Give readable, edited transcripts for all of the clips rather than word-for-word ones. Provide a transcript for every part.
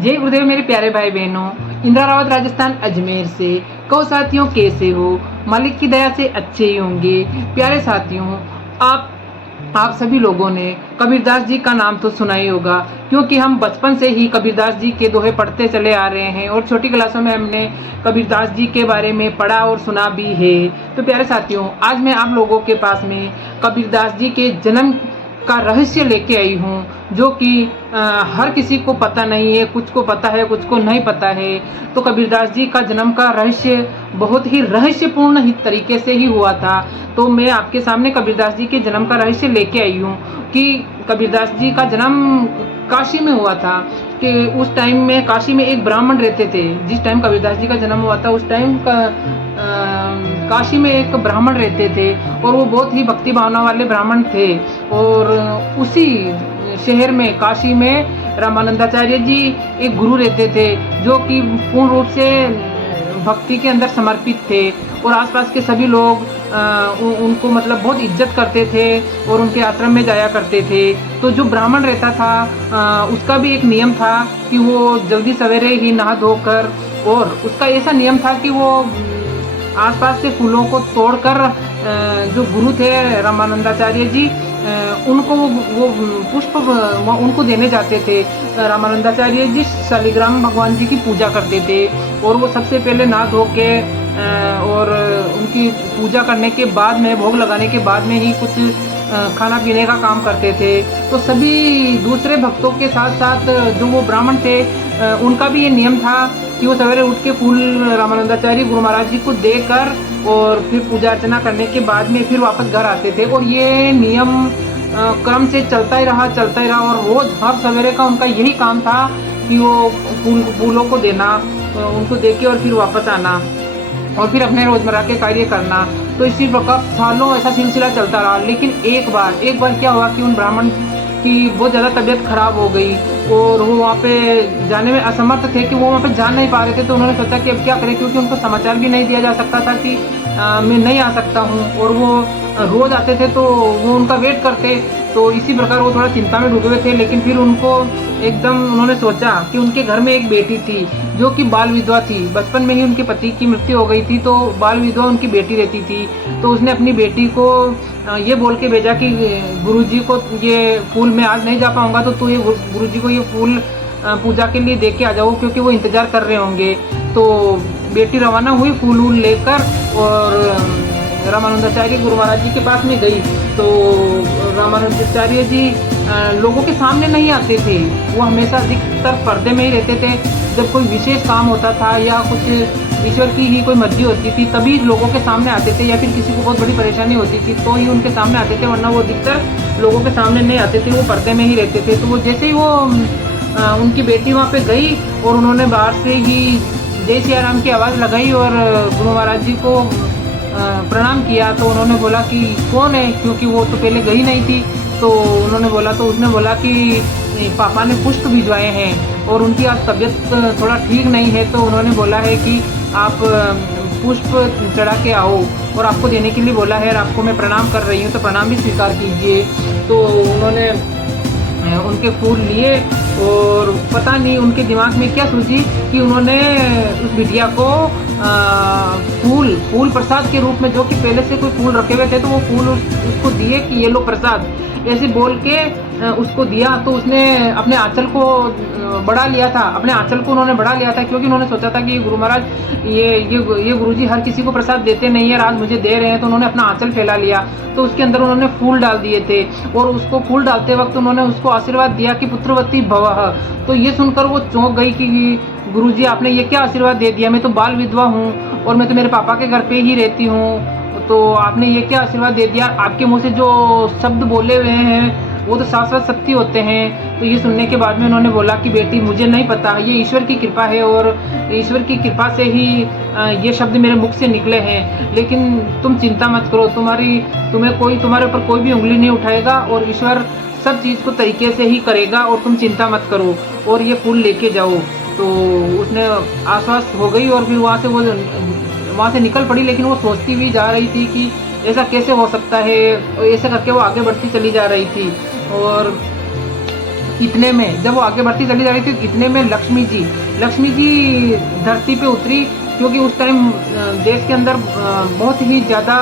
जय गुरुदेव मेरे प्यारे भाई बहनों, इंदिरा रावत राजस्थान अजमेर से। कहो साथियों कैसे हो? मालिक की दया से अच्छे ही होंगे। प्यारे साथियों, आप सभी लोगों ने कबीरदास जी का नाम तो सुना ही होगा, क्योंकि हम बचपन से ही कबीरदास जी के दोहे पढ़ते चले आ रहे हैं और छोटी क्लासों में हमने कबीरदास जी के बारे में पढ़ा और सुना भी है। तो प्यारे साथियों, आज मैं आप लोगों के पास में कबीरदास जी के जन्म का रहस्य लेके आई हूँ, जो कि हर किसी को पता नहीं है। कुछ को पता है, कुछ को नहीं पता है। तो कबीरदास जी का जन्म का रहस्य बहुत ही रहस्यपूर्ण ही तरीके से ही हुआ था। तो मैं आपके सामने कबीरदास जी के जन्म का रहस्य लेके आई हूँ कि कबीरदास जी का जन्म काशी में हुआ था। कि उस टाइम में काशी में एक ब्राह्मण रहते थे। जिस टाइम कबीरदास जी का जन्म हुआ था उस टाइम काशी में एक ब्राह्मण रहते थे और वो बहुत ही भक्ति भावना वाले ब्राह्मण थे। और उसी शहर में काशी में रामानंदाचार्य जी एक गुरु रहते थे, जो कि पूर्ण रूप से भक्ति के अंदर समर्पित थे और आसपास के सभी लोग उनको मतलब बहुत इज्जत करते थे और उनके आश्रम में जाया करते थे। तो जो ब्राह्मण रहता था उसका भी एक नियम था कि वो जल्दी सवेरे ही नहा धोकर, और उसका ऐसा नियम था कि वो आसपास से फूलों को तोड़कर जो गुरु थे रामानंदाचार्य जी उनको वो पुष्प उनको देने जाते थे। रामानंदाचार्य जी शालिग्राम भगवान जी की पूजा करते थे और वो सबसे पहले नहा धो के और उनकी पूजा करने के बाद में, भोग लगाने के बाद में ही कुछ खाना पीने का काम करते थे। तो सभी दूसरे भक्तों के साथ साथ जो वो ब्राह्मण थे उनका भी ये नियम था कि वो सवेरे उठ के फूल रामानंदाचार्य गुरु महाराज जी को देकर और फिर पूजा अर्चना करने के बाद में फिर वापस घर आते थे। और ये नियम क्रम से चलता ही रहा और रोज हर सवेरे का उनका यही काम था कि वो फूलों को देना, उनको दे के और फिर वापस आना और फिर अपने रोजमर्रा के कार्य करना। तो इसी प्रकार सालों ऐसा सिलसिला चलता रहा। लेकिन एक बार क्या हुआ कि उन ब्राह्मण की बहुत ज़्यादा तबीयत खराब हो गई और वो वहाँ पे जाने में असमर्थ थे कि वो वहाँ पे जा नहीं पा रहे थे। तो उन्होंने सोचा कि अब क्या करें, क्योंकि उनको समाचार भी नहीं दिया जा सकता था कि मैं नहीं आ सकता हूँ, और वो रोज़ आते थे तो वो उनका वेट करते। तो इसी प्रकार वो थोड़ा चिंता में डूबे हुए थे। लेकिन फिर उनको एकदम उन्होंने सोचा कि उनके घर में एक बेटी थी जो कि बाल विधवा थी। बचपन में ही उनके पति की मृत्यु हो गई थी, तो बाल विधवा उनकी बेटी रहती थी। तो उसने अपनी बेटी को ये बोल के भेजा कि गुरुजी को ये फूल मैं आज नहीं जा पाऊंगा, तो तू ये गुरुजी को ये फूल पूजा के लिए दे के आ जाओ, क्योंकि वो इंतजार कर रहे होंगे। तो बेटी रवाना हुई फूल वूल लेकर और रामानंदाचार्य गुरु महाराज जी के पास में गई। तो रामानंदाचार्य जी लोगों के सामने नहीं आते थे, वो हमेशा अधिकतर पर्दे में ही रहते थे। जब कोई विशेष काम होता था या कुछ ईश्वर की ही कोई मर्जी होती थी तभी लोगों के सामने आते थे, या फिर किसी को बहुत बड़ी परेशानी होती थी तो ही उनके सामने आते थे, वरना वो अधिकतर लोगों के सामने नहीं आते थे, वो पर्दे में ही रहते थे। तो वो जैसे ही वो उनकी बेटी वहाँ पे गई और उन्होंने बाहर से ही जय सिया राम की आवाज़ लगाई और गुरु महाराज जी को प्रणाम किया। तो उन्होंने बोला कि कौन है, क्योंकि वो तो पहले गई नहीं थी। तो उसने बोला कि पापा ने पुष्प भिजवाए हैं और उनकी आज तबीयत थोड़ा ठीक नहीं है, तो उन्होंने बोला है कि आप पुष्प चढ़ा के आओ और आपको देने के लिए बोला है और आपको मैं प्रणाम कर रही हूँ, तो प्रणाम भी स्वीकार कीजिए। तो उन्होंने उनके फूल लिए और पता नहीं उनके दिमाग में क्या सूझी कि उन्होंने उस बिटिया को फूल प्रसाद के रूप में, जो कि पहले से कोई फूल रखे हुए थे, तो वो फूल उसको दिए कि ये लो प्रसाद, ऐसे बोल के उसको दिया। तो उसने अपने आंचल को बढ़ा लिया था, क्योंकि उन्होंने सोचा था कि गुरु महाराज ये गुरुजी हर किसी को प्रसाद देते नहीं है, आज मुझे दे रहे हैं। तो उन्होंने अपना आंचल फैला लिया, तो उसके अंदर उन्होंने फूल डाल दिए थे और उसको फूल डालते वक्त उन्होंने उसको आशीर्वाद दिया कि पुत्रवती भवः। तो ये सुनकर वो चौंक गई कि गुरुजी आपने ये क्या आशीर्वाद दे दिया, मैं तो बाल विधवा हूँ और मैं तो मेरे पापा के घर पे ही रहती हूँ, तो आपने ये क्या आशीर्वाद दे दिया। आपके मुँह से जो शब्द बोले हुए हैं वो तो शाश्वत सत्य होते हैं। तो ये सुनने के बाद में उन्होंने बोला कि बेटी मुझे नहीं पता, ये ईश्वर की कृपा है और ईश्वर की कृपा से ही ये शब्द मेरे मुख से निकले हैं। लेकिन तुम चिंता मत करो, तुम्हारे ऊपर कोई भी उंगली नहीं उठाएगा और ईश्वर सब चीज़ को तरीके से ही करेगा और तुम चिंता मत करो और ये फूल लेके जाओ। तो उसने आश्वस्त हो गई और फिर वहाँ से निकल पड़ी। लेकिन वो सोचती हुई जा रही थी कि ऐसा कैसे हो सकता है, ऐसे करके वो आगे बढ़ती चली जा रही थी। और इतने में जब वो आगे बढ़ती चली जा रही थी, इतने में लक्ष्मी जी धरती पे उतरी, क्योंकि उस टाइम देश के अंदर बहुत ही ज़्यादा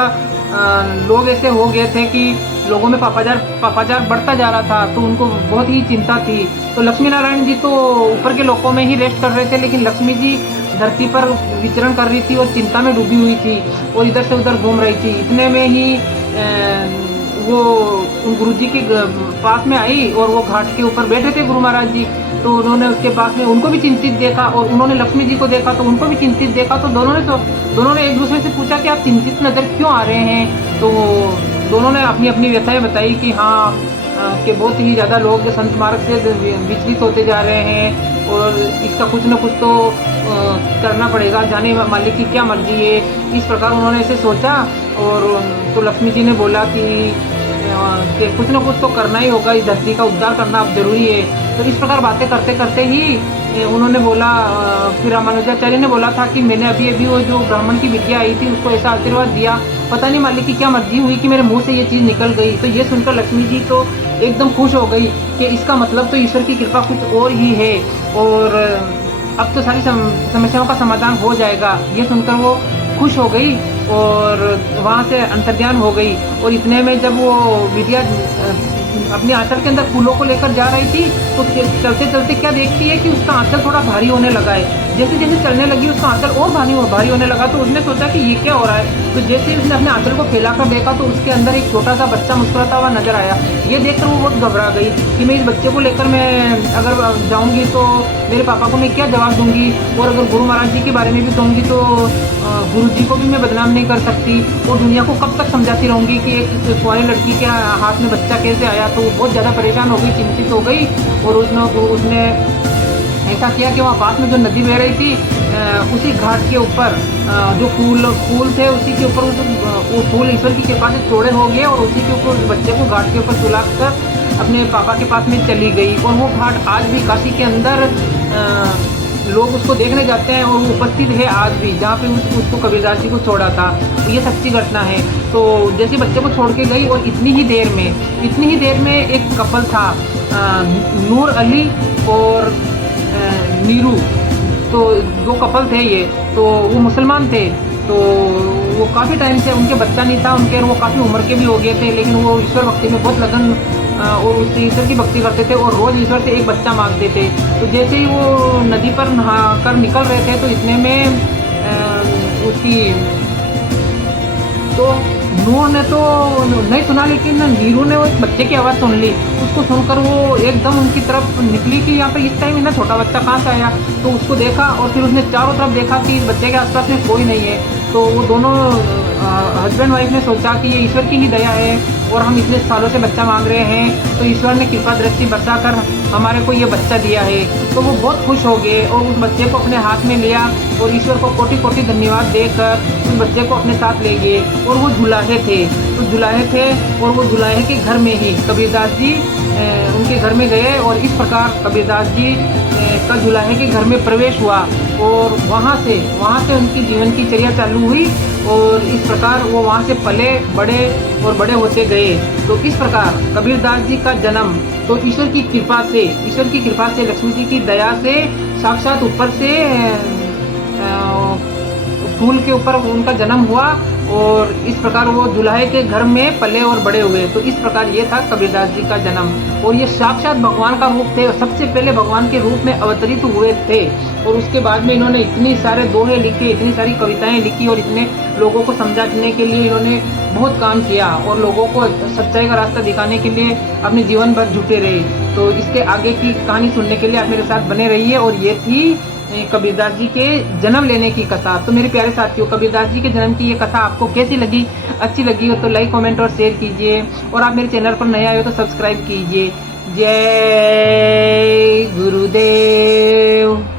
लोग ऐसे हो गए थे कि लोगों में पापाचार बढ़ता जा रहा था, तो उनको बहुत ही चिंता थी। तो लक्ष्मी नारायण जी तो ऊपर के लोकों में ही रेस्ट कर रहे थे, लेकिन लक्ष्मी जी धरती पर विचरण कर रही थी और चिंता में डूबी हुई थी और इधर से उधर घूम रही थी। इतने में ही वो उन गुरु जी के पास में आई और वो घाट के ऊपर बैठे थे गुरु महाराज जी, तो उन्होंने उसके पास में उनको भी चिंतित देखा और उन्होंने लक्ष्मी जी को देखा तो उनको भी चिंतित देखा। तो दोनों ने एक दूसरे से पूछा कि आप चिंतित नजर क्यों आ रहे हैं। तो दोनों ने अपनी अपनी व्यथाएं बताई कि हाँ कि बहुत ही ज़्यादा लोग संत मार्ग से विचलित होते जा रहे हैं और इसका कुछ न कुछ तो करना पड़ेगा, जाने मालिक की क्या मर्जी है। इस प्रकार उन्होंने ऐसे सोचा और तो लक्ष्मी जी ने बोला कि कुछ न कुछ तो करना ही होगा, इस धरती का उद्धार करना अब जरूरी है। तो इस प्रकार बातें करते करते ही उन्होंने बोला, फिर रामानुजाचार्य ने बोला था कि मैंने अभी वो जो ब्राह्मण की बिटिया आई थी उसको ऐसा आशीर्वाद दिया, पता नहीं मालिक की क्या मर्जी हुई कि मेरे मुंह से ये चीज़ निकल गई। तो ये सुनकर लक्ष्मी जी तो एकदम खुश हो गई कि इसका मतलब तो ईश्वर की कृपा कुछ और ही है और अब तो सारी समस्याओं का समाधान हो जाएगा। ये सुनकर वो खुश हो गई और वहाँ से अंतर्ध्यान हो गई। और इतने में जब वो बिटिया अपने आंचल के अंदर फूलों को लेकर जा रही थी तो चलते चलते क्या देखती है कि उसका आंचल थोड़ा भारी होने लगा है। जैसे जैसे चलने लगी उसका आंचल और भारी होने लगा, तो उसने सोचा कि ये क्या हो रहा है। तो जैसे उसने अपने आंचल को फैलाकर देखा तो उसके अंदर एक छोटा सा बच्चा मुस्कुराता हुआ नजर आया। ये देखकर वो बहुत घबरा गई कि मैं इस बच्चे को लेकर मैं अगर जाऊँगी तो मेरे पापा को मैं क्या जवाब दूंगी, और अगर गुरु महाराज जी के बारे में भी कहूँगी तो गुरु जी को भी मैं बदनाम नहीं कर सकती और दुनिया को कब तक समझाती रहूँगी कि एक कुंवारी लड़की के हाथ में बच्चा कैसे आया। तो वो बहुत ज़्यादा परेशान हो गई, चिंतित हो गई और उसने ऐसा किया कि वहाँ पास में जो नदी बह रही थी उसी घाट के ऊपर जो फूल थे उसी के ऊपर वो फूल ईश्वर की कृपा से तोड़े हो गए और उसी के ऊपर उस बच्चे को घाट के ऊपर सुला कर अपने पापा के पास में चली गई। और वो घाट आज भी काशी के अंदर लोग उसको देखने जाते हैं और वो उपस्थित है आज भी, जहाँ पे उसको कबीरदास जी को छोड़ा था। तो ये सच्ची घटना है। तो जैसे बच्चे को छोड़ के गई और इतनी ही देर में एक कपल था, नूर अली और नीरू, तो दो कपल थे ये, तो वो मुसलमान थे। तो वो काफ़ी टाइम से उनके बच्चा नहीं था उनके, और वो काफ़ी उम्र के भी हो गए थे, लेकिन वो ईश्वर भक्ति में बहुत लगन और उससे ईश्वर की भक्ति करते थे और रोज़ ईश्वर से एक बच्चा मांगते थे। तो जैसे ही वो नदी पर नहा कर निकल रहे थे तो इतने में तो नूर ने तो नहीं सुना, लेकिन नीरू ने वो एक बच्चे की आवाज़ सुन ली। उसको सुनकर वो एकदम उनकी तरफ निकली कि यहाँ पे इस टाइम इतना छोटा बच्चा कहाँ से आया। तो उसको देखा और फिर उसने चारों तरफ देखा कि इस बच्चे के आसपास में कोई नहीं है। तो वो दोनों हस्बैंड वाइफ ने सोचा कि ये ईश्वर की ही दया है और हम इतने सालों से बच्चा मांग रहे हैं, तो ईश्वर ने कृपा दृष्टि बरसाकर हमारे को ये बच्चा दिया है। तो वो बहुत खुश हो गए और उस बच्चे को अपने हाथ में लिया और ईश्वर को कोटि कोटि धन्यवाद देकर उस बच्चे को अपने साथ ले गए। और वो जुलाहे थे और वो जुलाहे के घर में ही कबीरदास जी उनके घर में गए और इस प्रकार कबीरदास जी का जुलाहे के घर में प्रवेश हुआ और वहाँ से उनकी जीवन की चर्या चालू हुई और इस प्रकार वो वहाँ से पले बड़े होते गए। तो इस प्रकार कबीरदास जी का जन्म तो ईश्वर की कृपा से लक्ष्मी जी की दया से साक्षात ऊपर से फूल के ऊपर उनका जन्म हुआ और इस प्रकार वो दुल्हे के घर में पले और बड़े हुए। तो इस प्रकार ये था कबीरदास जी का जन्म और ये साक्षात भगवान का रूप थे और सबसे पहले भगवान के रूप में अवतरित हुए थे। और उसके बाद में इन्होंने इतनी सारे दोहे लिखे, इतनी सारी कविताएं लिखी और इतने लोगों को समझाने के लिए इन्होंने बहुत काम किया और लोगों को सच्चाई का रास्ता दिखाने के लिए अपने जीवन भर जुटे रहे। तो इसके आगे की कहानी सुनने के लिए आप मेरे साथ बने रहिए। और ये थी कबीरदास जी के जन्म लेने की कथा। तो मेरे प्यारे साथियों, कबीरदास जी के जन्म की ये कथा आपको कैसी लगी? अच्छी लगी हो तो लाइक, कमेंट और शेयर कीजिए और आप मेरे चैनल पर नए आए हो तो सब्सक्राइब कीजिए। जय गुरुदेव।